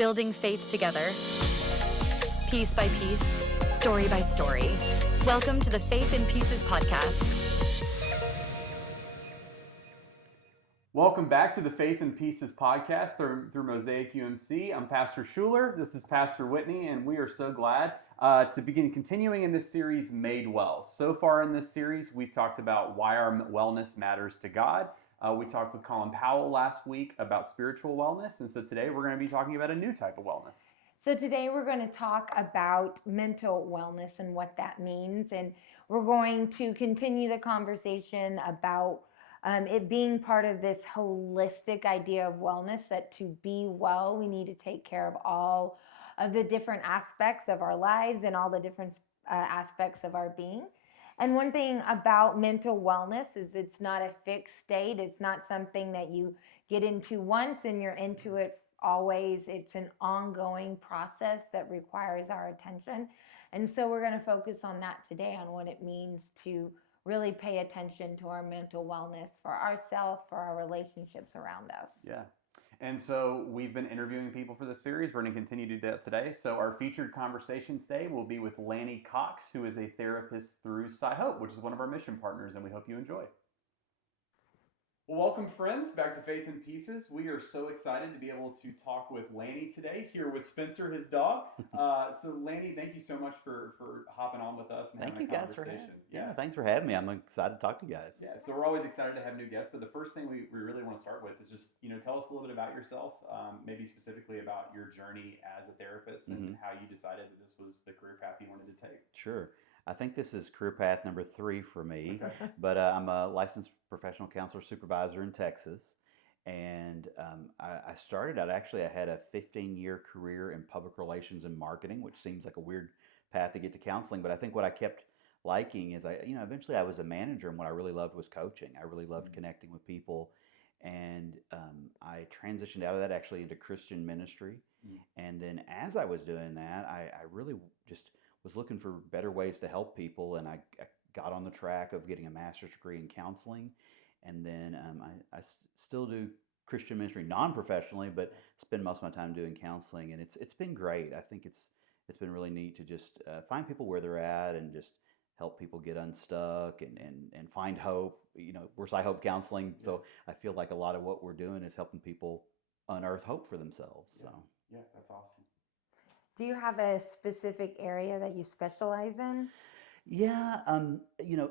building faith together, piece by piece, story by story. Welcome to the Faith in Pieces podcast. Welcome back to the Faith in Pieces podcast through Mosaic UMC. I'm Pastor Schuler. This is Pastor Whitney, and we are so glad to begin continuing in this series, Made Well. So far in this series, we've talked about why our wellness matters to God. We talked with Colin Powell last week about spiritual wellness, and so today we're going to be talking about a new type of wellness. So today we're going to talk about mental wellness and what that means, and we're going to continue the conversation about it being part of this holistic idea of wellness, that to be well, we need to take care of all of the different aspects of our lives and all the different aspects of our being. And one thing about mental wellness is it's not a fixed state. It's not something that you get into once and you're into it always. It's an ongoing process that requires our attention. And so we're going to focus on that today, on what it means to really pay attention to our mental wellness for ourselves, for our relationships around us. Yeah. And so we've been interviewing people for this series. We're going to continue to do that today. So our featured conversation today will be with Lannie Cox, who is a therapist through Hope, which is one of our mission partners, and we hope you enjoy. Well, welcome, friends, back to Faith in Pieces. We are so excited to be able to talk with Lannie today, here with Spencer, his dog. So, Lannie, thank you so much for hopping on with us and having a conversation. Yeah, thanks for having me. I'm excited to talk to you guys. Yeah, so we're always excited to have new guests, but the first thing we really want to start with is just, tell us a little bit about yourself, maybe specifically about your journey as a therapist and how you decided that this was the career path you wanted to take. Sure. I think this is career path number 3 for me, Okay. but I'm a licensed professional counselor supervisor in Texas, and I started out, I had a 15-year career in public relations and marketing, which seems like a weird path to get to counseling, but I think what I kept liking is eventually I was a manager, and what I really loved was coaching. I really loved connecting with people, and I transitioned out of that actually into Christian ministry, and then as I was doing that, I really just was looking for better ways to help people, and I got on the track of getting a master's degree in counseling, and then I still do Christian ministry non-professionally, but spend most of my time doing counseling, and it's been great. I think it's been really neat to just find people where they're at and just help people get unstuck and find hope. We're Hope Counseling, so I feel like a lot of what we're doing is helping people unearth hope for themselves. So Yeah, that's awesome. Do you have a specific area that you specialize in? yeah,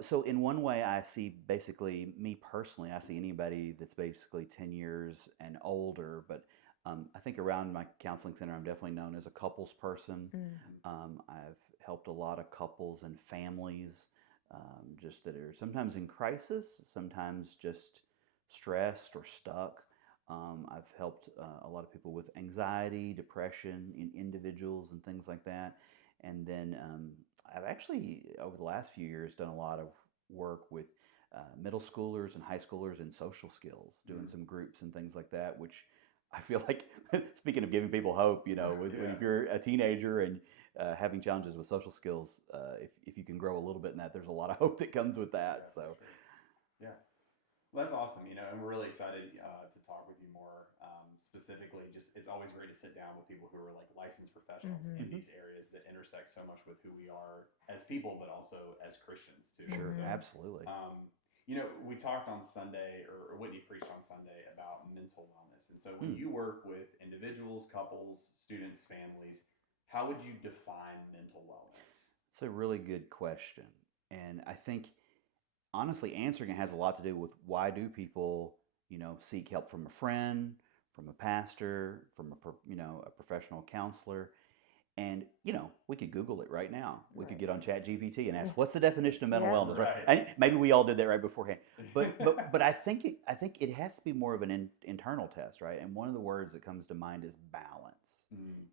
so in one way I see, basically me personally, I see anybody that's basically 10 years and older, but I think around my counseling center, I'm definitely known as a couples person. I've helped a lot of couples and families just that are sometimes in crisis, sometimes just stressed or stuck. I've helped a lot of people with anxiety, depression in individuals and things like that. And then I've actually, over the last few years, done a lot of work with middle schoolers and high schoolers in social skills, doing some groups and things like that, which I feel like, speaking of giving people hope, if you're a teenager and having challenges with social skills, if you can grow a little bit in that, there's a lot of hope that comes with that. Yeah, So, for sure. Yeah. Well, that's awesome, and we're really excited to talk with you more. Specifically, just it's always great to sit down with people who are like licensed professionals in these areas that intersect so much with who we are as people, but also as Christians too. sure, So, absolutely. we talked on Sunday, or Whitney preached on Sunday about mental wellness, and so when you work with individuals, couples, students, families, how would you define mental wellness? It's a really good question, and I think honestly, answering it has a lot to do with why do people, seek help from a friend, from a pastor, from a professional counselor, and we could Google it right now. We could get on ChatGPT and ask, "What's the definition of mental wellness?" Right. And maybe we all did that right beforehand, but I think it has to be more of an internal test, right? And one of the words that comes to mind is balance.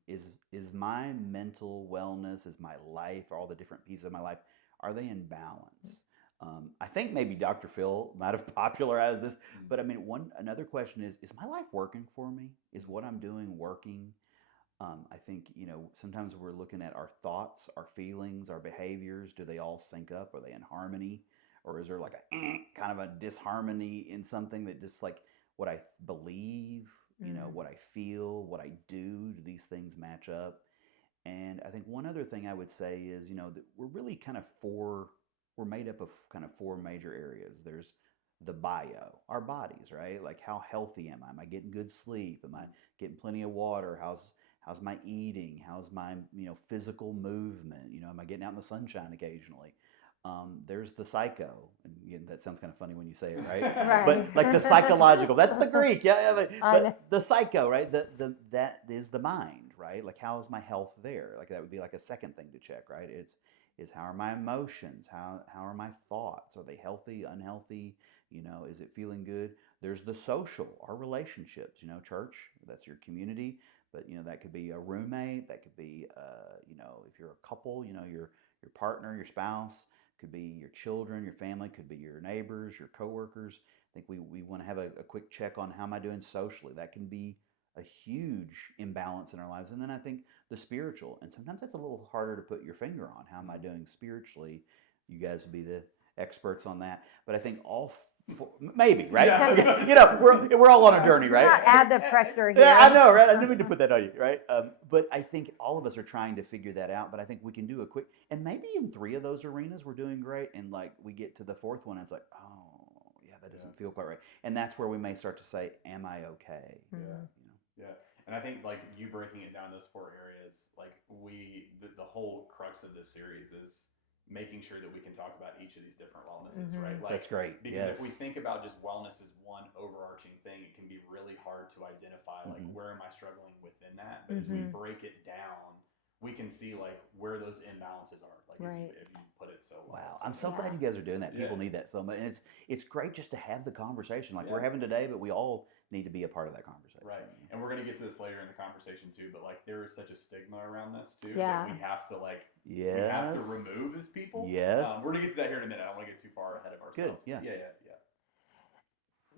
Is my mental wellness, is my life, all the different pieces of my life, are they in balance? I think maybe Dr. Phil might have popularized this, but another question is my life working for me? Is what I'm doing working? I think, sometimes we're looking at our thoughts, our feelings, our behaviors. Do they all sync up? Are they in harmony? Or is there like a kind of a disharmony in something that just like what I believe what I feel, what I do these things match up? And I think one other thing I would say is, that we're really we're made up of kind of four major areas. There's the bio, our bodies, right? Like, how healthy am I? Am I getting good sleep? Am I getting plenty of water? How's my eating? How's my physical movement? Am I getting out in the sunshine occasionally? There's the psycho, and again, that sounds kind of funny when you say it, right? Right. But like the psychological, that's the Greek, yeah. But the psycho, right? That is the mind, right? Like, how is my health there? Like, that would be like a second thing to check, right? Is how are my emotions? How are my thoughts? Are they healthy, unhealthy? Is it feeling good? There's the social, our relationships. Church, that's your community, but that could be a roommate. That could be, if you're a couple, your partner, your spouse. Could be your children, your family. Could be your neighbors, your coworkers. I think we want to have a quick check on how am I doing socially. That can be a huge imbalance in our lives. And then I think the spiritual, and sometimes that's a little harder to put your finger on. How am I doing spiritually? You guys would be the experts on that. But I think all four, maybe, right? Yeah. We're all on a journey, right? Not add the pressure here. Yeah, I know, right? I didn't mean to put that on you, right? But I think all of us are trying to figure that out. But I think we can do a quick, and maybe in three of those arenas we're doing great, and like we get to the fourth one, and it's like, oh, yeah, that doesn't feel quite right. And that's where we may start to say, am I okay? Yeah. And I think, like, you breaking it down those four areas, like, the whole crux of this series is making sure that we can talk about each of these different wellnesses, right? Like, that's great. Because if we think about just wellness as one overarching thing, it can be really hard to identify, like, where am I struggling within that? But as we break it down, we can see, like, where those imbalances are, like, if you put it so well. Wow, I'm so glad you guys are doing that. People need that so much, and it's great just to have the conversation like we're having today, but we all need to be a part of that conversation. Right, and we're going to get to this later in the conversation too, but like, there is such a stigma around this too, Yeah. that we have to we Yes. have to remove as people. Yes. We're going to get to that here in a minute. I don't want to get too far ahead of ourselves. Good, yeah.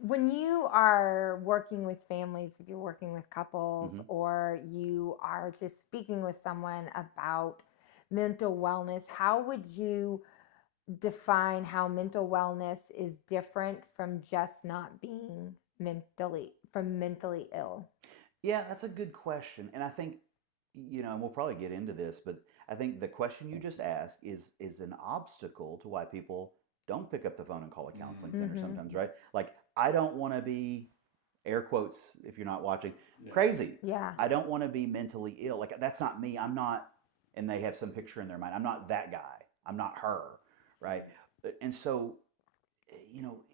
When you are working with families, if you're working with couples, or you are just speaking with someone about mental wellness, how would you define how mental wellness is different from just not being mentally ill? Yeah, that's a good question. And I think, and we'll probably get into this, but I think the question you just asked is an obstacle to why people don't pick up the phone and call a counseling center sometimes, right? Like, I don't want to be, air quotes, if you're not watching, crazy. Yeah. I don't want to be mentally ill. Like, that's not me. I'm not, and they have some picture in their mind. I'm not that guy. I'm not her, right? And so,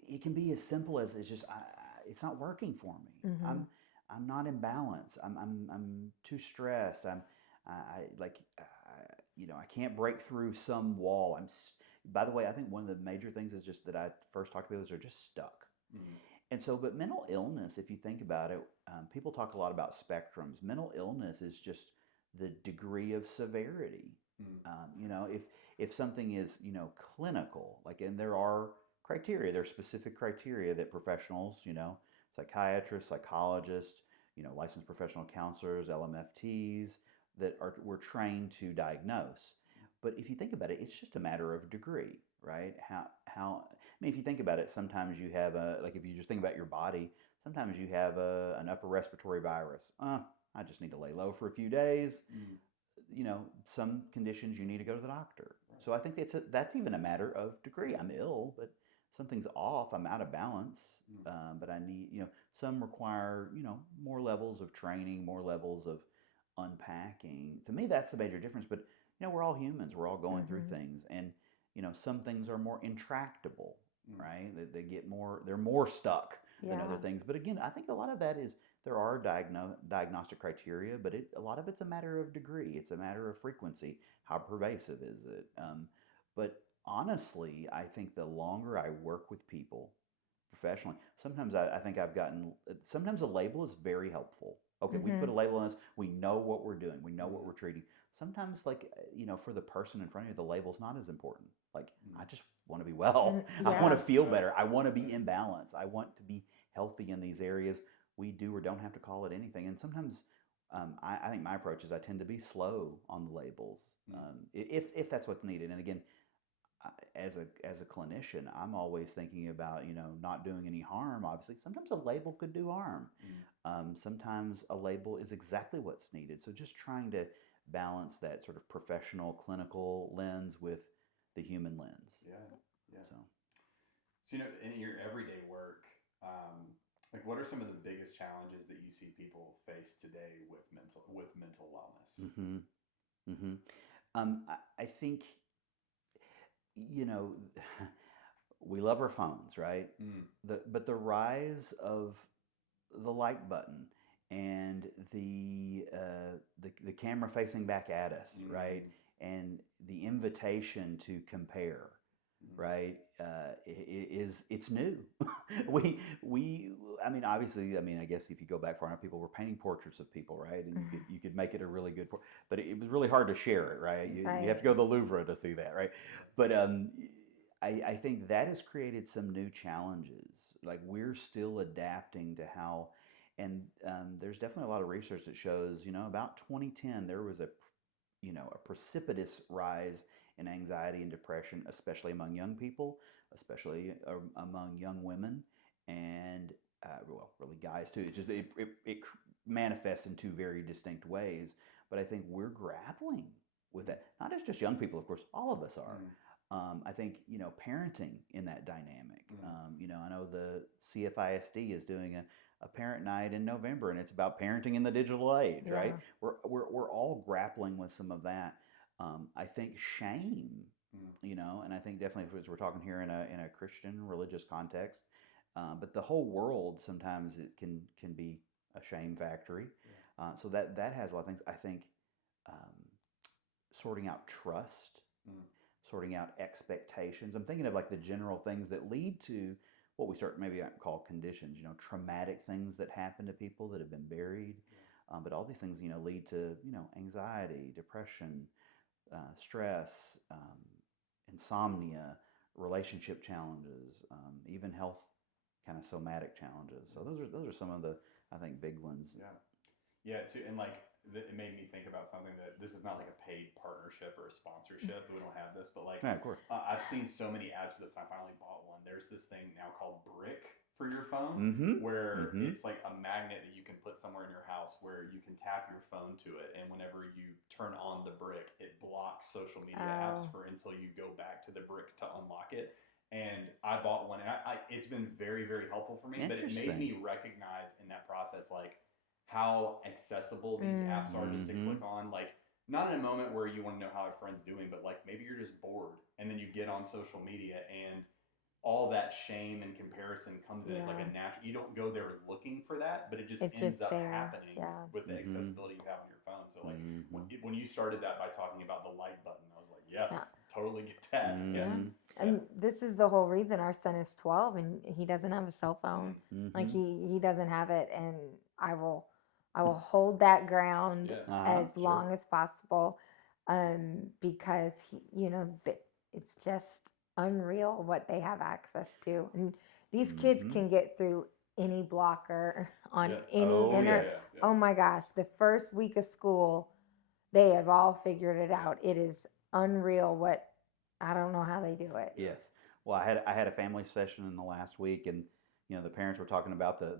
it can be as simple as it's just, it's not working for me. I'm not in balance. I'm too stressed. I can't break through some wall. By the way, I think one of the major things is just that I first talked about is they're just stuck. And so, but mental illness, if you think about it, people talk a lot about spectrums. Mental illness is just the degree of severity. If something is, clinical, like, and there are criteria, there's specific criteria that professionals, psychiatrists, psychologists, licensed professional counselors, LMFTs, we're trained to diagnose. But if you think about it, it's just a matter of degree, right? If you think about it, sometimes you have if you just think about your body, sometimes you have an upper respiratory virus. I just need to lay low for a few days. Some conditions you need to go to the doctor. So I think that's even a matter of degree. I'm ill, but something's off. I'm out of balance. But I need, some require, more levels of training, more levels of unpacking. To me, that's the major difference. But, we're all humans. We're all going through things. And, some things are more intractable, right? They're more stuck than other things. But again, I think a lot of that is, there are diagnostic criteria, but a lot of it's a matter of degree. It's a matter of frequency. How pervasive is it? But honestly, I think the longer I work with people professionally, sometimes I think sometimes a label is very helpful. Okay, we put a label on this. We know what we're doing. We know what we're treating. Sometimes, for the person in front of you, the label's not as important. Like, I just want to be well. I want to feel better. I want to be in balance. I want to be healthy in these areas. We do or don't have to call it anything. And sometimes I think my approach is I tend to be slow on the labels, if that's what's needed. And again, as a clinician, I'm always thinking about, not doing any harm. Obviously, sometimes a label could do harm. Sometimes a label is exactly what's needed. So just trying to balance that sort of professional, clinical lens with the human lens. Yeah. So, In your everyday work, like what are some of the biggest challenges that you see people face today with mental wellness? hmm hmm I think, you know, we love our phones, right? But the rise of the like button and the camera facing back at us, right? And the invitation to compare, right? It's new. I mean, obviously, I mean, I guess if you go back far enough, people were painting portraits of people, right? And you could make it a really good, but it was really hard to share it, right? You have to go to the Louvre to see that, right? But I think that has created some new challenges. Like we're still adapting to how, and there's definitely a lot of research that shows, about 2010 there was a precipitous rise in anxiety and depression, especially among young people, especially among young women, and well, really guys too. It's just it manifests in two very distinct ways. But I think we're grappling with that. Not as just young people, of course, all of us are. I think parenting in that dynamic. I know the CFISD is doing a parent night in November, and it's about parenting in the digital age, right? We're all grappling with some of that. I think shame, and I think definitely as we're talking here in a Christian religious context, but the whole world sometimes it can be a shame factory. So that has a lot of things. I think sorting out trust, sorting out expectations. I'm thinking of like the general things that lead to what we start maybe call conditions, traumatic things that happen to people that have been buried. But all these things, lead to, anxiety, depression, stress, insomnia, relationship challenges, even health kind of somatic challenges. So those are some of the, I think, big ones. Yeah. And like it made me think about something that this is not like a paid partnership or a sponsorship. We don't have this, but like Yeah, of course. I've seen so many ads for this. And I finally bought one. There's this thing now called Brick for your phone, where it's like a magnet that you can put somewhere in your house where you can tap your phone to it, and whenever you turn on the Brick, it blocks social media apps for until you go back to the Brick to unlock it. And I bought one, and it's been very, very helpful for me. But it made me recognize in that process, like, how accessible these apps are just to click on. Like, not in a moment where you want to know how a friend's doing, but like maybe you're just bored, and then you get on social media, and all that shame and comparison comes in. It's like a natural, you don't go there looking for that, but it just ends up happening with the accessibility you have on your phone. So like when you started that by talking about the like button, I was like, totally get that. And this is the whole reason our son is 12 and he doesn't have a cell phone. Like he doesn't have it, and I will hold that ground as long as possible, because it's just unreal what they have access to, and these kids can get through any blocker on any internet. Oh my gosh, the first week of school, they have all figured it out. It is unreal what. I don't know how they do it. Yes. Well, I had a family session in the last week, and the parents were talking about the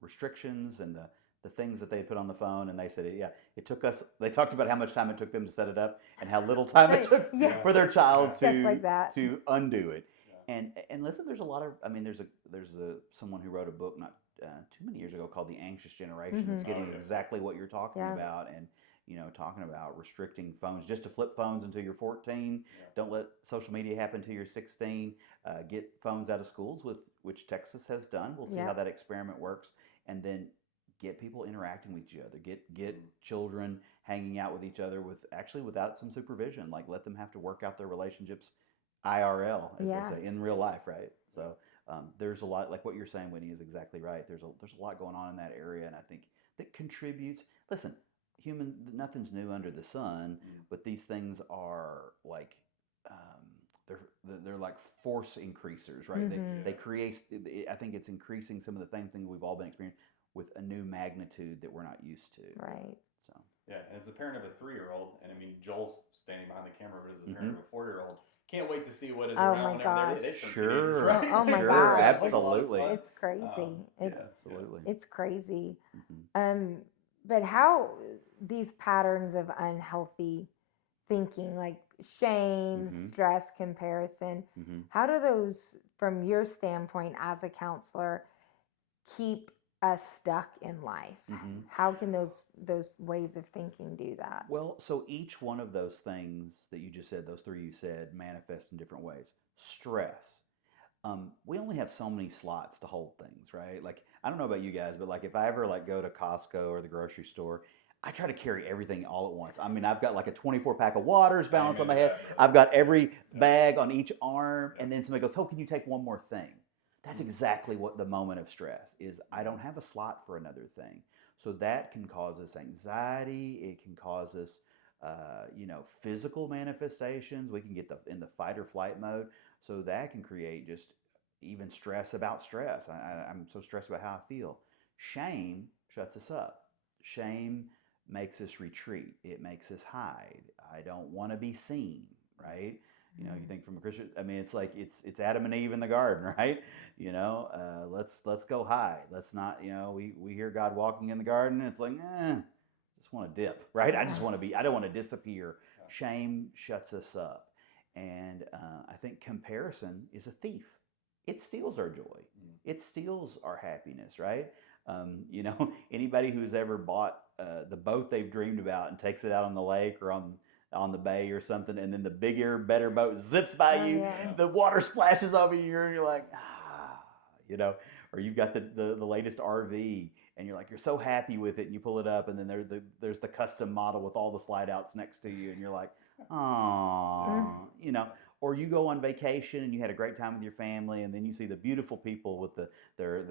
restrictions and the things that they put on the phone, and they said it took us. They talked about how much time it took them to set it up, and how little time it took for their child to undo it. And listen, there's a lot of. I mean, there's someone who wrote a book not too many years ago called The Anxious Generation. It's getting exactly what you're talking about, and talking about restricting phones, just to flip phones until you're 14. Don't let social media happen until you're 16. Get phones out of schools, which Texas has done. We'll see how that experiment works. And then get people interacting with each other. Get children hanging out with each other without some supervision. Like, let them have to work out their relationships IRL, as they say, in real life, right? So there's a lot, like what you're saying, Whitney, is exactly right. There's a lot going on in that area, and I think that contributes. Listen, nothing's new under the sun, but these things are like they're like force increasers, right? They create. I think it's increasing some of the same things we've all been experiencing with a new magnitude that we're not used to. Right. So Yeah, and as a parent of a 3-year-old, and I mean, Joel's standing behind the camera, but as a parent of a 4-year-old, can't wait to see what is Oh around my whenever gosh. they turn Sure. teenagers, right? Oh my Sure, gosh. absolutely. It's crazy. Yeah, absolutely. It's crazy. Mhm. But how these patterns of unhealthy thinking, like shame, Mhm. stress, comparison, Mhm. how do those, from your standpoint as a counselor, keep us stuck in life? Mhm. How can those ways of thinking do that? Well, so each one of those things that you just said, those three you said, manifest in different ways. Stress. We only have so many slots to hold things, right? Like, I don't know about you guys, but like if I ever like go to Costco or the grocery store, I try to carry everything all at once. I mean, I've got like a 24 pack of waters balanced on my head. I've got every bag on each arm. And then somebody goes, oh, can you take one more thing? That's exactly what the moment of stress is. I don't have a slot for another thing. So that can cause us anxiety. It can cause us, physical manifestations. We can get in the fight or flight mode. So that can create just even stress about stress. I'm so stressed about how I feel. Shame shuts us up. Shame makes us retreat. It makes us hide. I don't want to be seen, right? You know, you think from a Christian, I mean, it's like it's Adam and Eve in the garden, right? Let's go hide. Let's not, we hear God walking in the garden, and it's like, just want to dip, right? I just want to be. I don't want to disappear. Shame shuts us up, and I think comparison is a thief. It steals our joy. It steals our happiness, right? Anybody who's ever bought the boat they've dreamed about and takes it out on the lake or on the bay or something, and then the bigger, better boat zips by you, the water splashes over you, and you're like, or you've got the latest RV, and you're like, you're so happy with it, and you pull it up, and then there's the custom model with all the slide outs next to you, and you're like, oh, or you go on vacation and you had a great time with your family, and then you see the beautiful people with their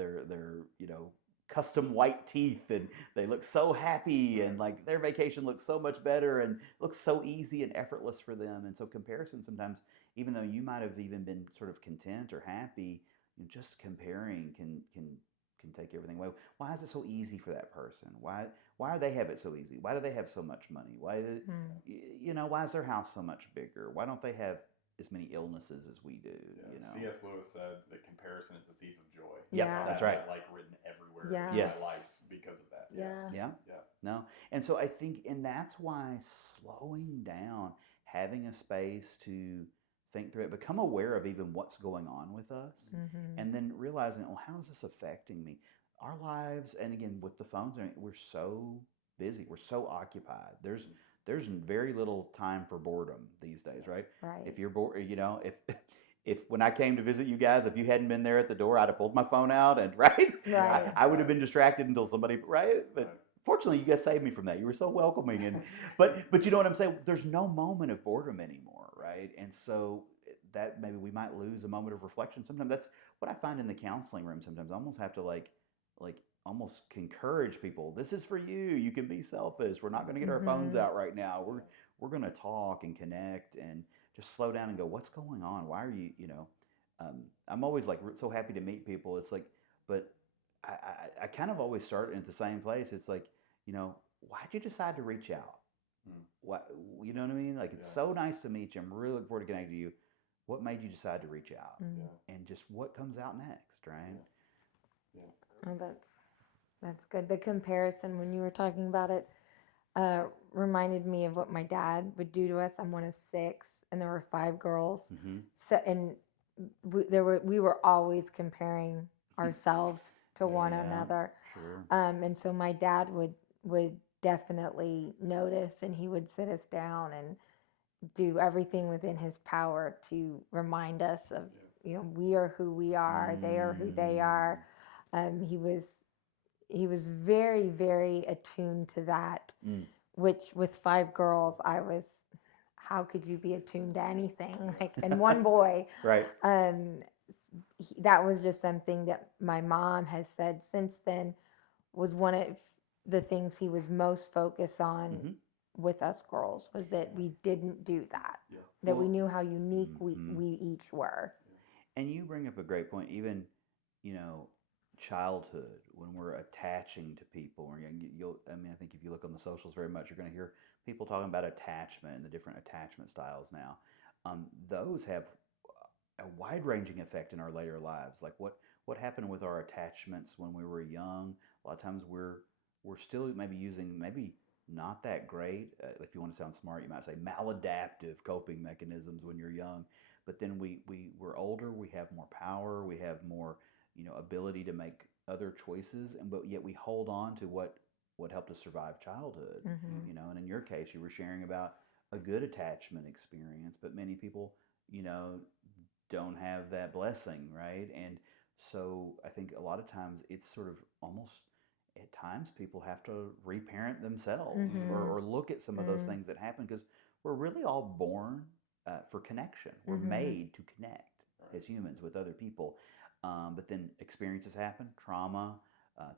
custom white teeth, and they look so happy, and like their vacation looks so much better and looks so easy and effortless for them. And so comparison sometimes, even though you might have even been sort of content or happy, just comparing can take everything away. Why is it so easy for that person? Why do they have it so easy? Why do they have so much money? Why is their house so much bigger? Why don't they have as many illnesses as we do? C.S. Lewis said that comparison is the thief of joy. Yeah, that's right. Like written everywhere Yes. in my life because of that. Yeah. No. And so I think, and that's why slowing down, having a space to think through it, become aware of even what's going on with us, and then realizing, how is this affecting me? Our lives, and again, with the phones, we're so busy, we're so occupied. There's very little time for boredom these days, right? Right. If you're bored, if when I came to visit you guys, if you hadn't been there at the door, I'd have pulled my phone out and Right. I would have been distracted until somebody, right? But fortunately, you guys saved me from that. You were so welcoming, and but you know what I'm saying? There's no moment of boredom anymore, right? And so that maybe we might lose a moment of reflection. Sometimes that's what I find in the counseling room. Sometimes I almost have to like almost encourage people. This is for you. You can be selfish. We're not going to get our phones out right now. We're going to talk and connect and just slow down and go, what's going on? Why are you, I'm always like so happy to meet people. It's like, but I kind of always start at the same place. It's like, why'd you decide to reach out? What, you know what I mean? Like, it's so nice to meet you. I'm really looking forward to connecting to you. What made you decide to reach out? And just what comes out next, right? Oh, that's good. The comparison, when you were talking about it, reminded me of what my dad would do to us. I'm one of 6, and there were 5 girls. So, and we were always comparing ourselves to one another. Sure. And so my dad would definitely notice, and he would sit us down and do everything within his power to remind us of, we are who we are, they are who they are. He was very, very attuned to that, which with 5 girls, how could you be attuned to anything? And one boy, right. That was just something that my mom has said since then was one of the things he was most focused on with us girls, was that we didn't do that, that we knew how unique we each were. And you bring up a great point. Even, childhood, when we're attaching to people. I think if you look on the socials very much, you're going to hear people talking about attachment and the different attachment styles now. Those have a wide-ranging effect in our later lives. Like what happened with our attachments when we were young. A lot of times we're still maybe using not that great. If you want to sound smart, you might say maladaptive coping mechanisms when you're young. But then we're older. We have more power. We have more ability to make other choices, but yet we hold on to what helped us survive childhood. And in your case, you were sharing about a good attachment experience, but many people don't have that blessing, right? And so I think a lot of times it's sort of almost, at times, people have to reparent themselves or look at some of those things that happen, because we're really all born for connection. We're made to connect as humans with other people. But then experiences happen, trauma,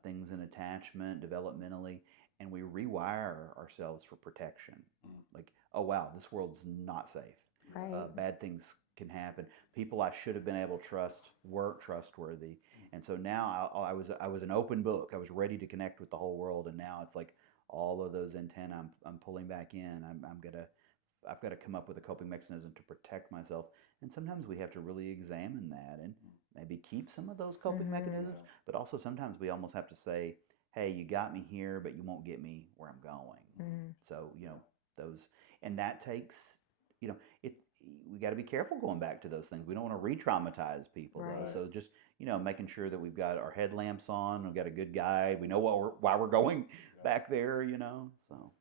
things in attachment, developmentally, and we rewire ourselves for protection. Like, oh wow, this world's not safe. Right. Bad things can happen. People I should have been able to trust weren't trustworthy, and so now I was an open book. I was ready to connect with the whole world, and now it's like all of those antennae I'm pulling back in. I've got to come up with a coping mechanism to protect myself. And sometimes we have to really examine that and maybe keep some of those coping mechanisms. But also sometimes we almost have to say, hey, you got me here, but you won't get me where I'm going. So, those, and that takes, we got to be careful going back to those things. We don't want to re-traumatize people, though. So just, making sure that we've got our headlamps on, we've got a good guide, we know why we're going back there, so.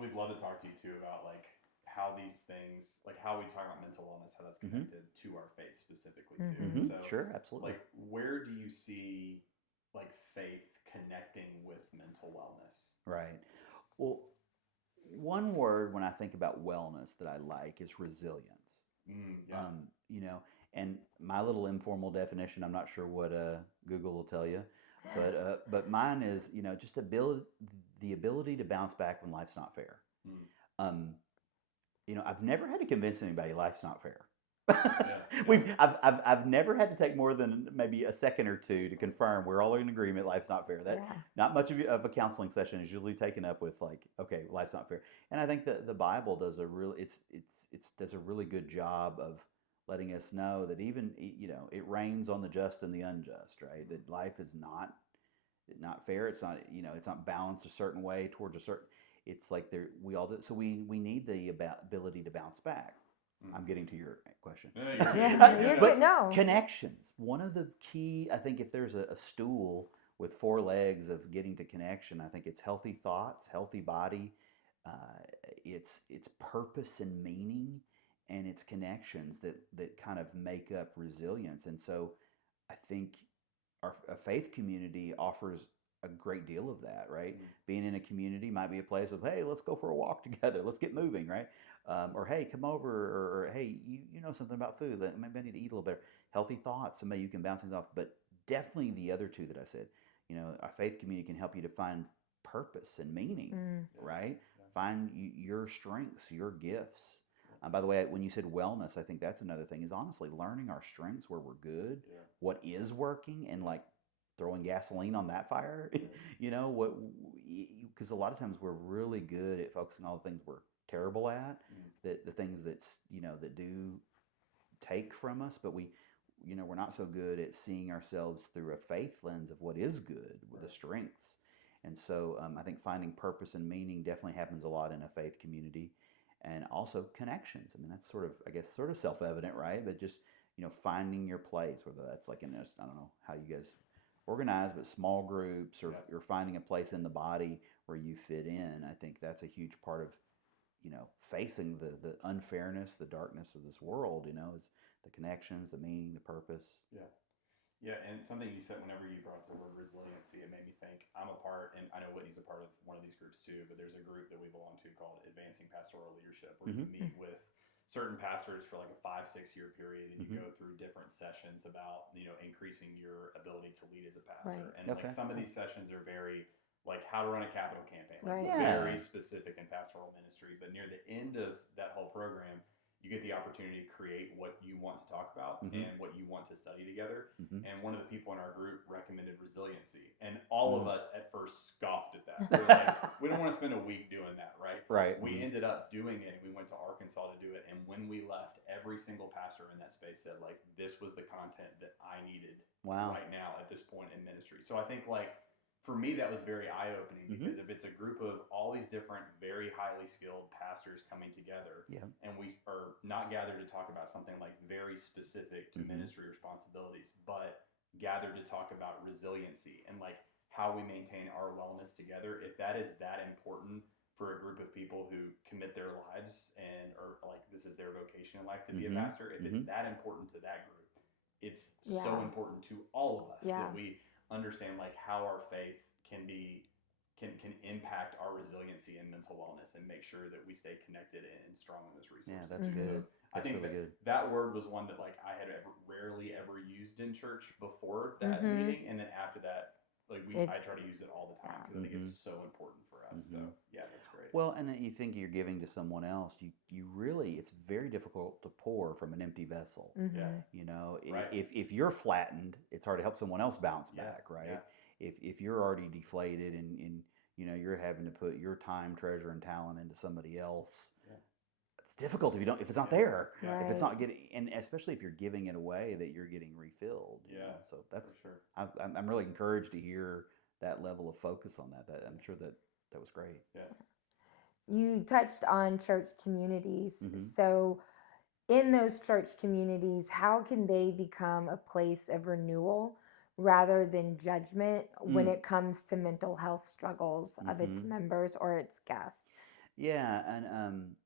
We'd love to talk to you too about like how these things, like how we talk about mental wellness, how that's connected to our faith specifically too. So, sure, absolutely. Like, where do you see like faith connecting with mental wellness? Right. Well, one word when I think about wellness that I like is resilience. And my little informal definition, I'm not sure what Google will tell you, but mine is, just the ability to bounce back when life's not fair. I've never had to convince anybody life's not fair. I've never had to take more than maybe a second or two to confirm we're all in agreement life's not fair. Not much of a counseling session is usually taken up with like, okay, life's not fair. And I think that the Bible does does a really good job of letting us know that even it rains on the just and the unjust, right? That life is not fair. It's not it's not balanced a certain way towards a certain. It's like we all do. So we need the ability to bounce back. I'm getting to your question. But connections. One of the key, I think, if there's a stool with 4 legs of getting to connection, I think it's healthy thoughts, healthy body. It's purpose and meaning, and it's connections that kind of make up resilience. And so I think a faith community offers a great deal of that, right? Being in a community might be a place of, hey, let's go for a walk together. Let's get moving, right? Or, hey, come over, or hey, you know something about food. Maybe I need to eat a little better. Healthy thoughts, somebody you can bounce things off. But definitely the other two that I said, a faith community can help you to find purpose and meaning, right? Find your strengths, your gifts. By the way, when you said wellness, I think that's another thing, is honestly learning our strengths, where we're good, what is working, and like throwing gasoline on that fire, because a lot of times we're really good at focusing on all the things we're terrible at, the things that do take from us, but we're not so good at seeing ourselves through a faith lens of what is good, with the strengths. And so I think finding purpose and meaning definitely happens a lot in a faith community. And also connections. I mean, that's sort of self-evident, right? But just, finding your place, whether that's like I don't know how you guys organize, but small groups, or you're finding a place in the body where you fit in. I think that's a huge part of, facing the unfairness, the darkness of this world, is the connections, the meaning, the purpose. Yeah. Yeah, and something you said whenever you brought up the word resiliency, it made me think, I'm a part, and I know Whitney's a part of one of these groups too, but there's a group that we belong to called Advancing Pastoral Leadership, where you meet with certain pastors for like a 5-6 year period, and you go through different sessions about, increasing your ability to lead as a pastor. And like some of these sessions are very like how to run a capital campaign, like very specific in pastoral ministry. But near the end of that whole program, you get the opportunity to create what you want to talk about and what you want to study together. And one of the people in our group recommended resiliency, and all of us at first scoffed at that. We're like, we don't want to spend a week doing that, right? Right. We ended up doing it. We went to Arkansas to do it, and when we left, every single pastor in that space said, like, this was the content that I needed right now at this point in ministry. So I think, like, for me, that was very eye-opening, because if it's a group of all these different, very highly skilled pastors coming together, and we are not gathered to talk about something like very specific to ministry responsibilities, but gathered to talk about resiliency and like how we maintain our wellness together, if that is that important for a group of people who commit their lives and are like, this is their vocation in life to be a pastor, if it's that important to that group, it's so important to all of us that we understand like how our faith can impact our resiliency and mental wellness, and make sure that we stay connected and strong in this resource. Yeah, that's good. I think really good. That word was one that like I had rarely ever used in church before that meeting, and then after that, like I try to use it all the time because I think it's so important for us. So yeah, that's great. Well, and then you think you're giving to someone else, you really, it's very difficult to pour from an empty vessel. You know, if you're flattened, it's hard to help someone else bounce back, right? If you're already deflated and you know, you're having to put your time, treasure, and talent into somebody else, it's difficult if it's not there. If it's not getting, and especially if you're giving it away, that you're getting refilled. You know? So that's for sure. I'm really encouraged to hear that level of focus on that. I'm sure that was great. You touched on church communities. So in those church communities, how can they become a place of renewal rather than judgment when it comes to mental health struggles of its members or its guests? Yeah, and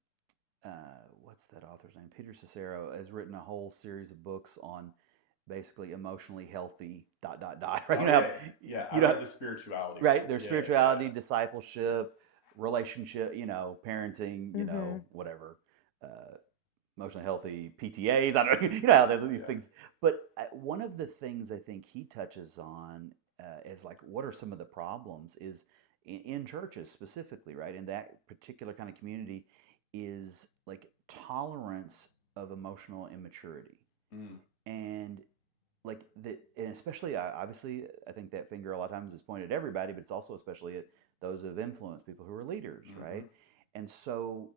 what's that author's name? Peter Cicero has written a whole series of books on basically emotionally healthy ... Right? You know the spirituality. Right, their spirituality, discipleship, relationship, you know, parenting, you know, whatever. Emotionally healthy PTAs. I don't know, you know how these things. But one of the things I think he touches on is like, what are some of the problems is in churches specifically, right? In that particular kind of community is like tolerance of emotional immaturity. And like that, and especially obviously, I think that finger a lot of times is pointed at everybody, but it's also especially at those of influence, people who are leaders, right? And so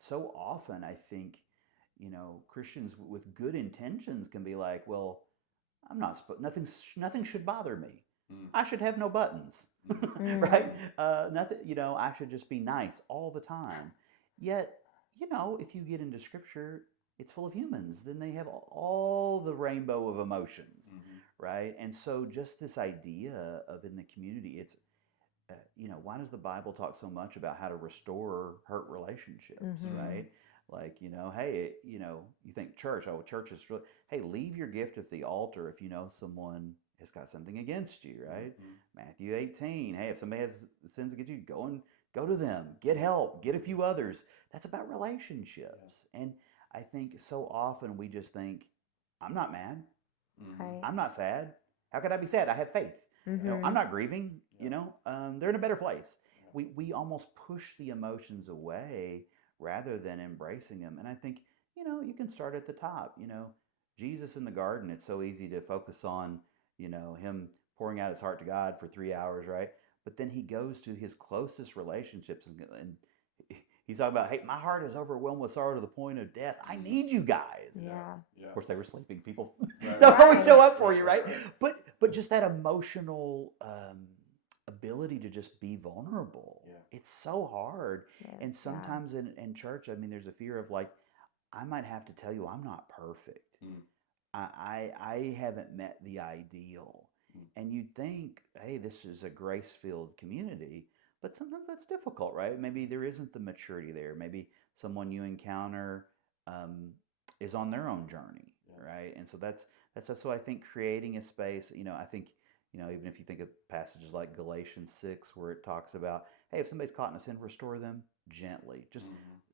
so often I think, you know, Christians with good intentions can be like, well, I'm not nothing should bother me. I should have no buttons, right? Nothing, you know, I should just be nice all the time. Yet, you know, if you get into Scripture, it's full of humans. Then they have all the rainbow of emotions, right? And so just this idea of in the community, it's, you know, why does the Bible talk so much about how to restore hurt relationships, right? Like, you know, hey, you know, you think church, church is really, hey, leave your gift at the altar if you know someone has got something against you, right? Matthew 18, hey, if somebody has sins against you, go to them, get help, get a few others. That's about relationships. And I think so often we just think, I'm not mad. I'm not sad. How could I be sad? I have faith. You know, I'm not grieving. You know, they're in a better place. We almost push the emotions away rather than embracing them. And I think, you know, you can start at the top. You know, Jesus in the garden, it's so easy to focus on, you know, him pouring out his heart to God for 3 hours, right? But then he goes to his closest relationships and he's talking about, hey, my heart is overwhelmed with sorrow to the point of death. I need you guys. Of course, they were sleeping. People don't always show up for you, right? But just that emotional ability to just be vulnerable. It's so hard. And sometimes in church, I mean, there's a fear of like, I might have to tell you I'm not perfect. I haven't met the ideal. And you'd think, hey, this is a grace-filled community. But sometimes that's difficult, right? Maybe there isn't the maturity there. Maybe someone you encounter is on their own journey, right? And so that's so I think creating a space, you know, I think, you know, even if you think of passages like Galatians 6 where it talks about, hey, if somebody's caught in a sin, restore them gently.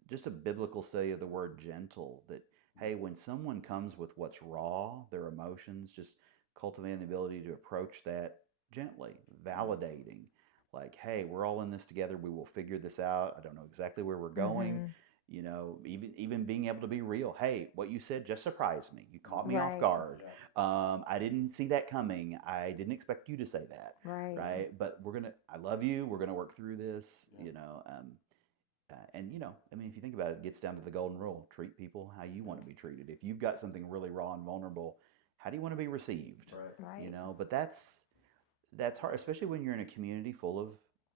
Just a biblical study of the word gentle, that, hey, when someone comes with what's raw, their emotions, just cultivating the ability to approach that gently, validating. Like, hey, we're all in this together. We will figure this out. I don't know exactly where we're going. You know, even being able to be real. Hey, what you said just surprised me. You caught me off Right. guard. Yeah. I didn't see that coming. I didn't expect you to say that. Right. Right. But I love you. We're gonna work through this. Yeah. You know. And you know, I mean, if you think about it, it gets down to the golden rule: treat people how you want to be treated. If you've got something really raw and vulnerable, how do you want to be received? Right. You know, but that's hard, especially when you're in a community full of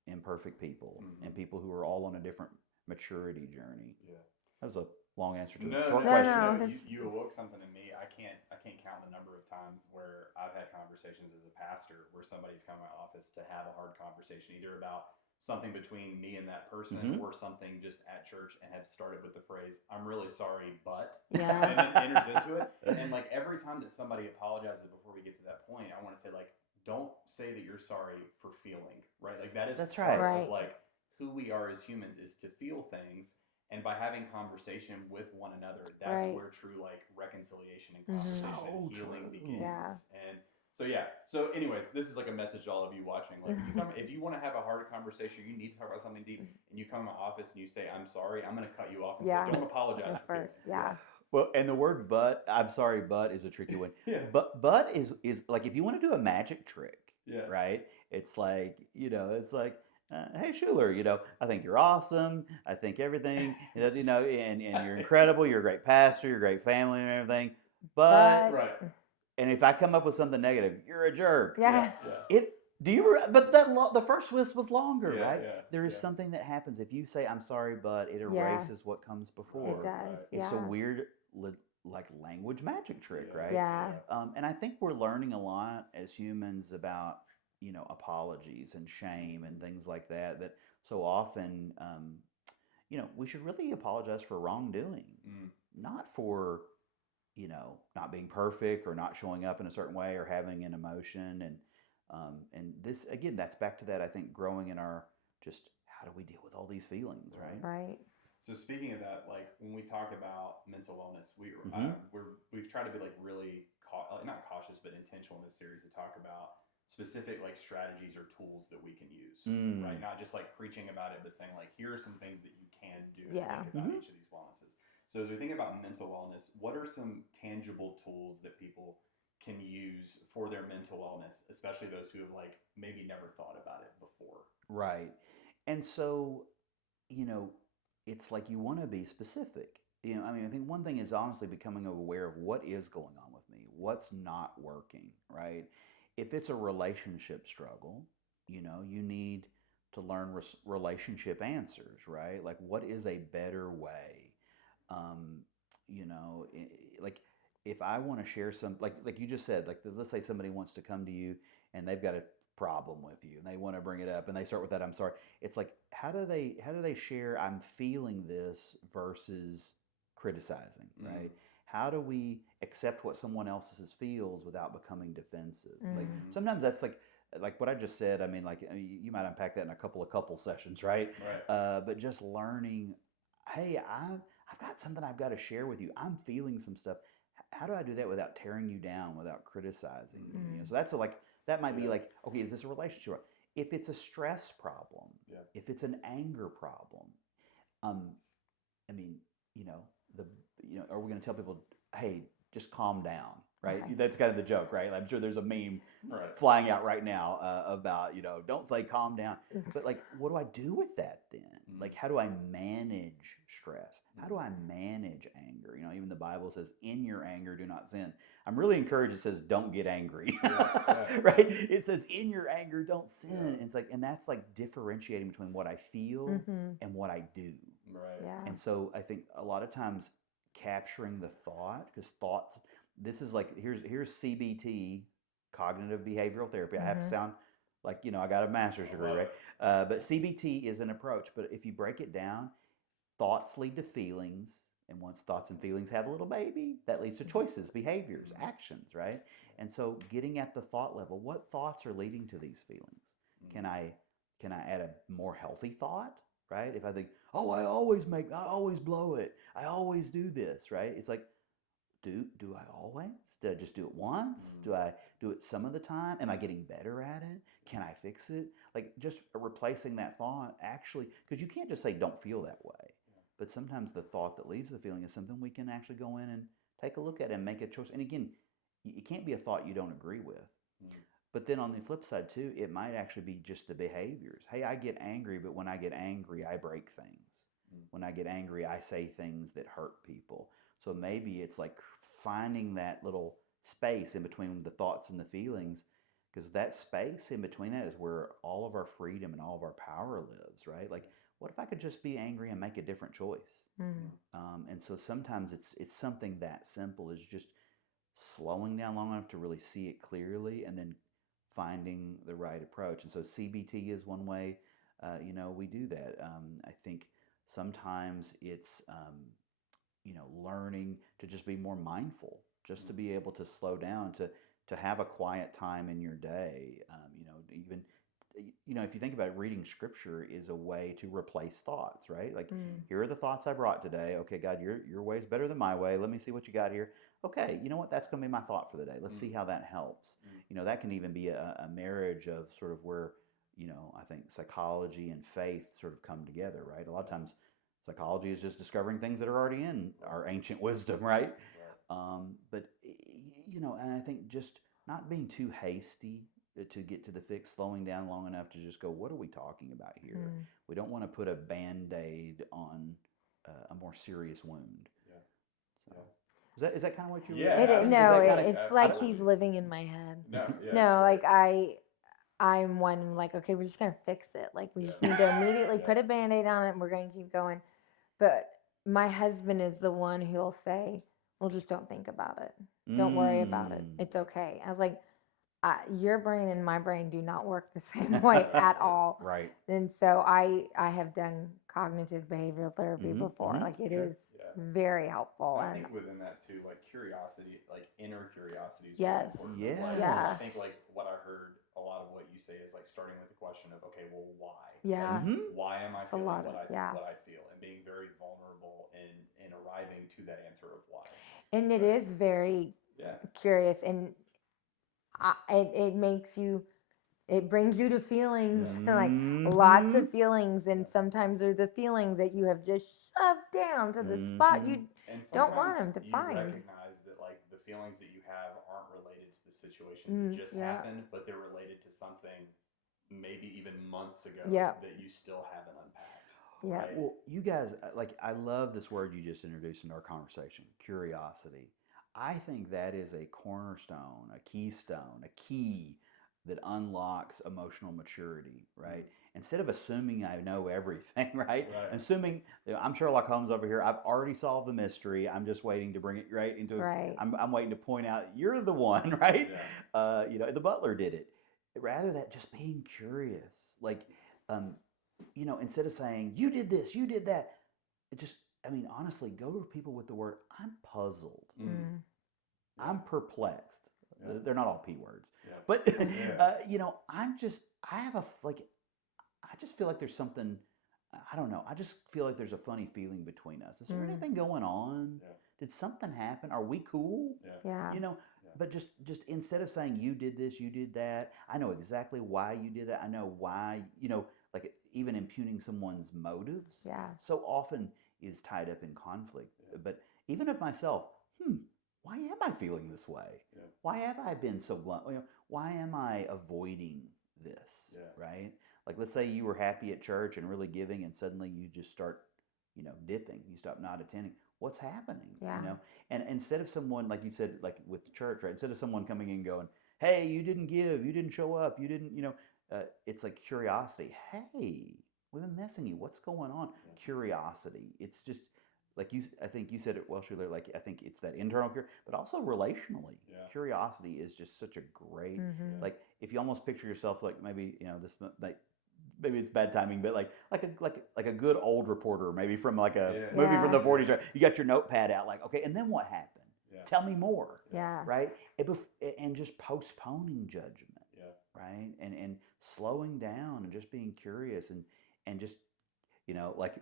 imperfect people and people who are all on a different maturity journey. Yeah. That was a long answer to No, a short no, question. no. You awoke something in me. I can't count the number of times where I've had conversations as a pastor where somebody's come to my office to have a hard conversation, either about something between me and that person or something just at church, and have started with the phrase, "I'm really sorry, but," Yeah. and then enters into it. And like every time that somebody apologizes before we get to that point, I want to say, like, don't say that you're sorry for feeling, right? Like that is That's part right. of like who we are as humans, is to feel things. And by having conversation with one another, that's Right. where true like reconciliation and conversation and So healing true. begins. Yeah. And so so anyways, this is like a message to all of you watching. Like if you want to have a hard conversation, you need to talk about something deep, and you come to my office and you say, "I'm sorry," I'm going to cut you off and Yeah. say, "Don't apologize At for feeling." first, yeah. Well, and the word "but," I'm sorry, "but" is a tricky one. Yeah. But is like if you want to do a magic trick, Yeah. right? It's like, you know, it's like, hey Schuler, you know, I think you're awesome. I think everything, you know, and you're incredible. You're a great pastor. You're a great family and everything. But Right. and if I come up with something negative, you're a jerk. Yeah. Yeah. But the first list was longer, Yeah, right? yeah, There is yeah. something that happens if you say I'm sorry, but it Yeah. erases what comes before. It does. It's Yeah. a weird like language magic trick, Yeah. right? Yeah. And I think we're learning a lot as humans about, you know, apologies and shame and things like that. That so often, you know, we should really apologize for wrongdoing, not for, you know, not being perfect or not showing up in a certain way or having an emotion. And this again, that's back to that. I think growing in our just how do we deal with all these feelings, right? Right. So speaking of that, like when we talk about mental wellness, we've tried to be like really not cautious but intentional in this series to talk about specific like strategies or tools that we can use, right? Not just like preaching about it, but saying like here are some things that you can do to Yeah. think about each of these wellnesses. So as we think about mental wellness, what are some tangible tools that people can use for their mental wellness, especially those who have like maybe never thought about it before? Right. And so, you know, it's like you want to be specific. You know, I mean, I think one thing is honestly becoming aware of what is going on with me, what's not working, right? If it's a relationship struggle, you know, you need to learn relationship answers, right? Like, what is a better way? You know, like if I want to share some, like you just said, like let's say somebody wants to come to you and they've got a problem with you and they want to bring it up and they start with that, I'm sorry. It's like, how do they share I'm feeling this versus criticizing, right? How do we accept what someone else's feels without becoming defensive? Like sometimes that's like what I just said. I mean, you might unpack that in a couple sessions, right? Right. But just learning, hey, I've got something I've got to share with you. I'm feeling some stuff. How do I do that without tearing you down, without criticizing you? You know, so that's that might be like, okay, is this a relationship? If it's a stress problem, if it's an anger problem, I mean, you know, are we going to tell people, hey, just calm down, right? Okay. That's kind of the joke, right? I'm sure there's a meme flying out right now about, you know, don't say calm down. But like, what do I do with that then? Like, how do I manage stress? How do I manage anger? You know, even the Bible says, in your anger, do not sin. I'm really encouraged. It says, don't get angry, right? It says, in your anger, don't sin. And it's like, and that's like differentiating between what I feel and what I do. Right. Yeah. And so I think a lot of times capturing the thought, because thoughts, this is like, here's CBT, cognitive behavioral therapy. I have to sound like, you know, I got a master's degree, right? But CBT is an approach. But if you break it down, thoughts lead to feelings. And once thoughts and feelings have a little baby, that leads to choices, behaviors, actions, right? And so getting at the thought level, what thoughts are leading to these feelings? Can I add a more healthy thought, right? If I think, oh, I always blow it. I always do this, right? It's like, do I always? Did I just do it once? Do I do it some of the time? Am I getting better at it? Can I fix it? Like just replacing that thought actually, because you can't just say don't feel that way. but sometimes the thought that leads to the feeling is something we can actually go in and take a look at and make a choice. And again, it can't be a thought you don't agree with. But then on the flip side too, it might actually be just the behaviors. Hey, I get angry, but when I get angry, I break things. When I get angry, I say things that hurt people. So maybe it's like finding that little space in between the thoughts and the feelings, because that space in between that is where all of our freedom and all of our power lives, right? Like, what if I could just be angry and make a different choice? And so sometimes it's something that simple as just slowing down long enough to really see it clearly and then finding the right approach. And so CBT is one way, we do that. I think sometimes it's, learning to just be more mindful, just to be able to slow down, to have a quiet time in your day. Even, if you think about it, reading scripture is a way to replace thoughts, right? Like, here are the thoughts I brought today. Okay, God, your way is better than my way. Let me see what you got here. Okay, you know what? That's going to be my thought for the day. Let's see how that helps. That can even be a marriage of sort of where, I think psychology and faith sort of come together, right? A lot of times psychology is just discovering things that are already in our ancient wisdom, right? But, and I think just not being too hasty to get to the fix, slowing down long enough to just go, what are we talking about here? We don't want to put a Band-Aid on a more serious wound. Is that kind of what you? It's like he's living in my head. Like I'm one like, okay, we're just gonna fix it. Like we just need to immediately put a Band-Aid on it and we're gonna keep going. But my husband is the one who'll say, well, just don't think about it. Don't worry about it. It's okay. I was like, your brain and my brain do not work the same way at all. Right. And so I have done cognitive behavioral therapy before. Like it is very helpful. I think within that too, like curiosity, like inner curiosity is yes. really important. I think like what I heard a lot of what you say is like starting with the question of, okay, well, why? Yeah. Like, why am I feeling what I feel, and being very vulnerable in arriving to that answer of why. And it is very curious, and it makes you. It brings you to feelings, like lots of feelings, and sometimes they're the feelings that you have just shoved down to the spot you don't want them to find. You recognize that like the feelings that you have aren't related to the situation that just happened, but they're related to something maybe even months ago that you still haven't unpacked. Yeah. Right? Well, you guys, I love this word you just introduced into our conversation, curiosity. I think that is a cornerstone, a keystone, a key that unlocks emotional maturity, right? Instead of assuming I know everything, right? Assuming I'm Sherlock Holmes over here, I've already solved the mystery. I'm just waiting to bring it into. I'm waiting to point out you're the one, right? The butler did it. Rather that just being curious, like, instead of saying you did this, you did that, honestly, go to people with the word I'm puzzled, I'm perplexed. They're not all P words. But, I just feel like there's something, I don't know. I just feel like there's a funny feeling between us. Is there anything going on? Did something happen? Are we cool? But just instead of saying you did this, you did that, I know exactly why you did that. I know why, like even impugning someone's motives so often is tied up in conflict. But even of myself, why am I feeling this way? Why have I been so blunt? Why am I avoiding this? Right? Like, let's say you were happy at church and really giving, and suddenly you just start, dipping. You stop not attending. What's happening? And instead of someone, like you said, like with the church, right? Instead of someone coming in and going, hey, you didn't give, you didn't show up, you didn't, it's like curiosity. Hey, we've been missing you. What's going on? Curiosity. It's just, like I think you said it well, Schuler, like I think it's that internal but also relationally. Curiosity is just such a great, like if you almost picture yourself like maybe, this, like maybe it's bad timing, but like a good old reporter, maybe from like a movie from the 40s, right? You got your notepad out, like, okay, and then what happened? Tell me more. Right? And just postponing judgment. Right? And slowing down and just being curious and just, like,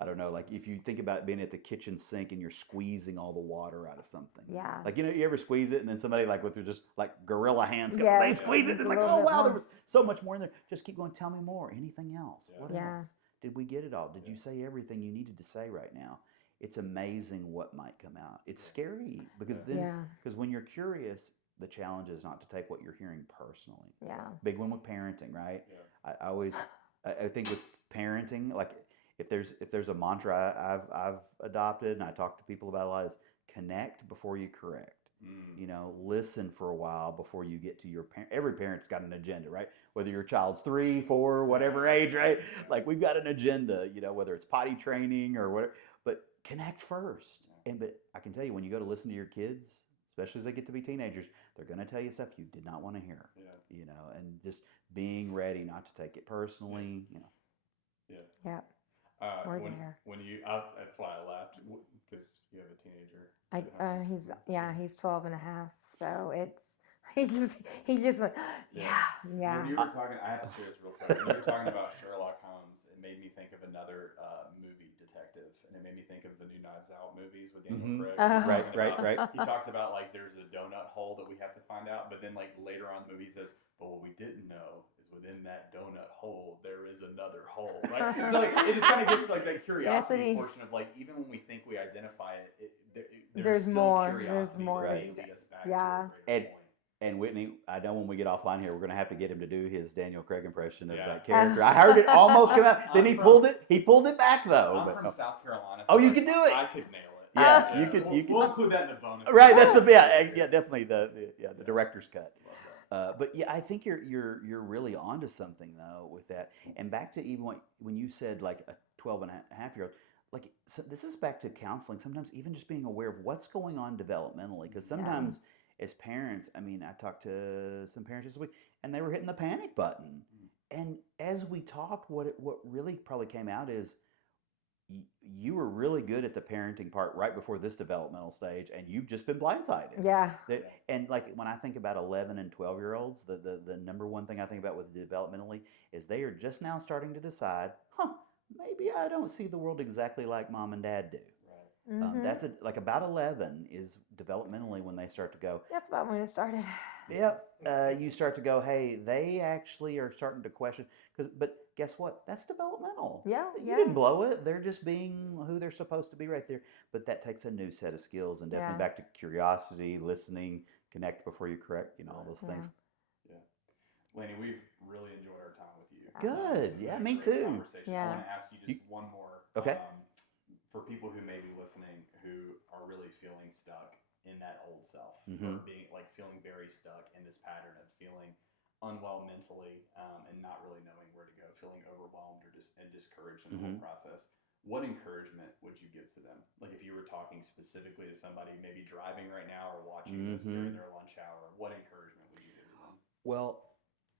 I don't know, like if you think about being at the kitchen sink and you're squeezing all the water out of something. Like, you ever squeeze it and then somebody like with their just like gorilla hands go, they squeeze it and like, oh wow, there was so much more in there. Just keep going, tell me more. Anything else? What else? Did we get it all? Did you say everything you needed to say right now? It's amazing what might come out. It's scary because when you're curious, the challenge is not to take what you're hearing personally. Yeah. Big one with parenting, right? Yeah. I think with parenting, like if there's a mantra I've adopted and I talk to people about a lot is connect before you correct. Listen for a while before you get to your parent. Every parent's got an agenda, right? Whether your child's 3, 4, whatever age, right? Like we've got an agenda, whether it's potty training or whatever, but connect first. But I can tell you, when you go to listen to your kids, especially as they get to be teenagers, they're going to tell you stuff you did not want to hear, and just being ready not to take it personally, Yeah. We're there. That's why I laughed, because you have a teenager. He's 12 and a half. So he just went, yeah. When you were talking, I have to share this real quick. When you were talking about Sherlock Holmes, it made me think of another movie detective, and it made me think of the new Knives Out movies with Daniel Craig. Right. He talks about like there's a donut hole that we have to find out, but then like later on in the movie he says, but what we didn't know is within that donut hole there is another hole. Right? So like it just kind of gets like that curiosity portion of like even when we think we identify it, there's still more. Curiosity There's more. that may lead us back to a greater point. And Whitney, I know when we get offline here, we're going to have to get him to do his Daniel Craig impression of that character. I heard it almost come out. Then he pulled it back though. I'm from South Carolina. So you can do it. I could nail it. Yeah, you could. We'll include that in the bonus. Right, that's definitely the director's cut. But yeah, I think you're really onto something though with that. And back to even when you said like a 12 and a half year old, like so this is back to counseling. Sometimes even just being aware of what's going on developmentally, because sometimes as parents, I mean, I talked to some parents this week, and they were hitting the panic button. And as we talked, what really probably came out is you were really good at the parenting part right before this developmental stage, and you've just been blindsided. Yeah. And like when I think about 11 and 12-year-olds, the number one thing I think about with developmentally is they are just now starting to decide, maybe I don't see the world exactly like mom and dad do. That's like about 11 is developmentally when they start to go. That's about when it started. Yep. You start to go, hey, they actually are starting to question. But guess what? That's developmental. Yeah. You didn't blow it. They're just being who they're supposed to be right there. But that takes a new set of skills, and definitely back to curiosity, listening, connect before you correct, all those things. Yeah. Lannie, we've really enjoyed our time with you. Good. Yeah, me too. I want to ask you just one more. Okay. For people who may be listening who are really feeling stuck in that old self, or feeling very stuck in this pattern of feeling unwell mentally and not really knowing where to go, feeling overwhelmed or discouraged in the whole process, what encouragement would you give to them? Like if you were talking specifically to somebody maybe driving right now or watching this during their lunch hour, what encouragement would you give to them? Well,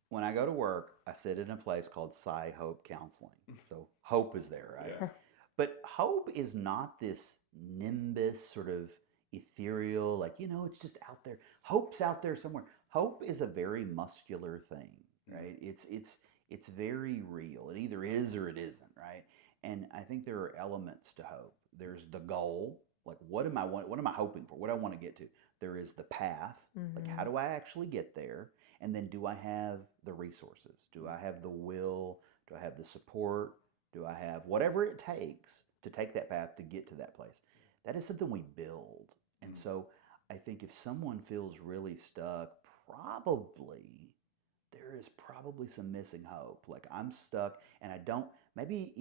when I go to work, I sit in a place called Hope Counseling. So hope is there, right? Yeah. But hope is not this nimbus sort of ethereal, like, it's just out there. Hope's out there somewhere. Hope is a very muscular thing, right? It's very real. It either is or it isn't, right? And I think there are elements to hope. There's the goal, like what am I hoping for? What do I want to get to? There is the path, like how do I actually get there? And then do I have the resources? Do I have the will? Do I have the support? Do I have whatever it takes to take that path to get to that place? That is something we build. And so I think if someone feels really stuck, there is probably some missing hope. Like I'm stuck and I don't, maybe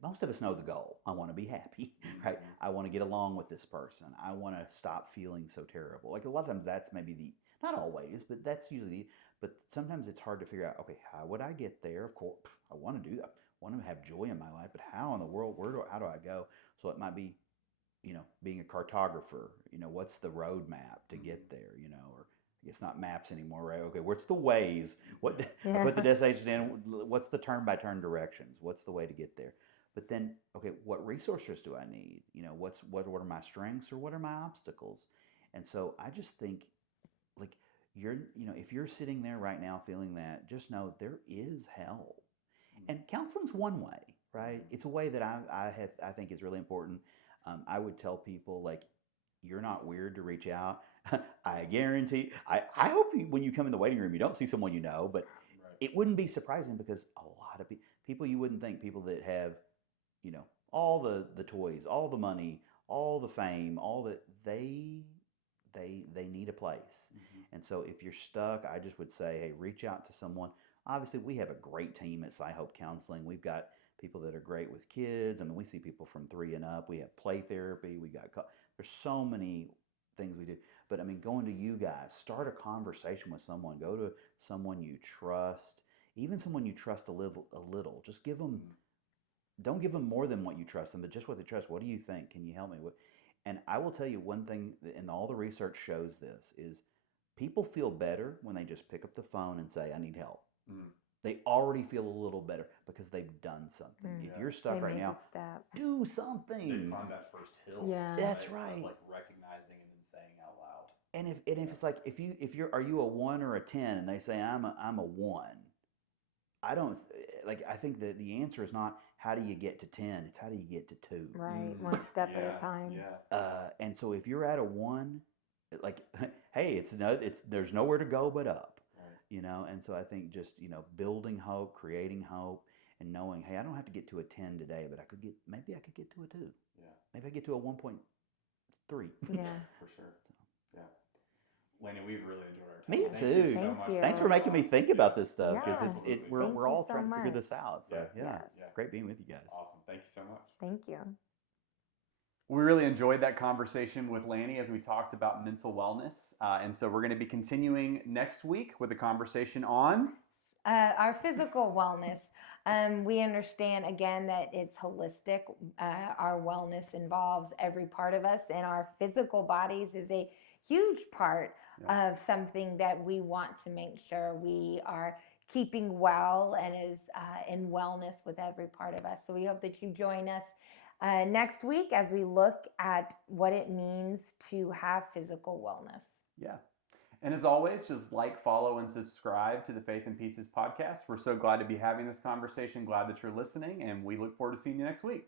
most of us know the goal. I want to be happy, right? I want to get along with this person. I want to stop feeling so terrible. Like a lot of times that's maybe not always, but that's usually, but sometimes it's hard to figure out, okay, how would I get there? Of course, I want to do that. I want to have joy in my life, but how in the world, how do I go? So it might be, being a cartographer, what's the road map to get there, or I guess not maps anymore, right? Okay, what's the ways? I put the destination in, what's the turn-by-turn directions? What's the way to get there? But then, okay, what resources do I need? What are my strengths or what are my obstacles? And so I just think, like, if you're sitting there right now feeling that, just know there is help. And counseling's one way, right? It's a way that I think is really important. I would tell people, like, you're not weird to reach out. I guarantee. I hope when you come in the waiting room, you don't see someone but it wouldn't be surprising because a lot of people, people you wouldn't think, people that have, all the toys, all the money, all the fame, all that, they need a place. And so if you're stuck, I just would say, hey, reach out to someone. Obviously, we have a great team at Sci-Hope Counseling. We've got people that are great with kids. I mean, we see people from 3 and up. We have play therapy. There's so many things we do. But I mean, going to you guys, start a conversation with someone. Go to someone you trust, even someone you trust a little. Just give them, don't give them more than what you trust them, but just what they trust. What do you think? Can you help me with? And I will tell you one thing, and all the research shows this, is people feel better when they just pick up the phone and say, I need help. They already feel a little better because they've done something. If you're stuck right now, do something. They climb that first hill. Yeah, that's right. Like recognizing and then saying out loud. And if it's like, if you're, are you a 1 or a 10? And they say I'm a 1. I don't like. I think that the answer is not how do you get to 10. It's how do you get to 2. Right, one step at a time. Yeah. And so if you're at a 1, like, hey, there's nowhere to go but up. And so I think just, building hope, creating hope, and knowing, hey, I don't have to get to a 10 today, but maybe I could get to a 2. Yeah. Maybe I get to a 1.3. Yeah. For sure. Yeah. Lannie, we've really enjoyed our time. Me Thank too. you so much. Thanks for making me think about this stuff, because Yeah. we're all Thank you trying so to figure much. this out. So Yeah. Yes. great being with you guys. Awesome. Thank you so much. Thank you. We really enjoyed that conversation with Lannie as we talked about mental wellness. And so we're going to be continuing next week with a conversation on Our physical wellness. We understand again that it's holistic. Our wellness involves every part of us, and our physical bodies is a huge part of something that we want to make sure we are keeping well and is in wellness with every part of us. So we hope that you join us next week as we look at what it means to have physical wellness. Yeah. And as always, just like, follow, and subscribe to the Faith in Pieces podcast. We're so glad to be having this conversation, glad that you're listening, and we look forward to seeing you next week.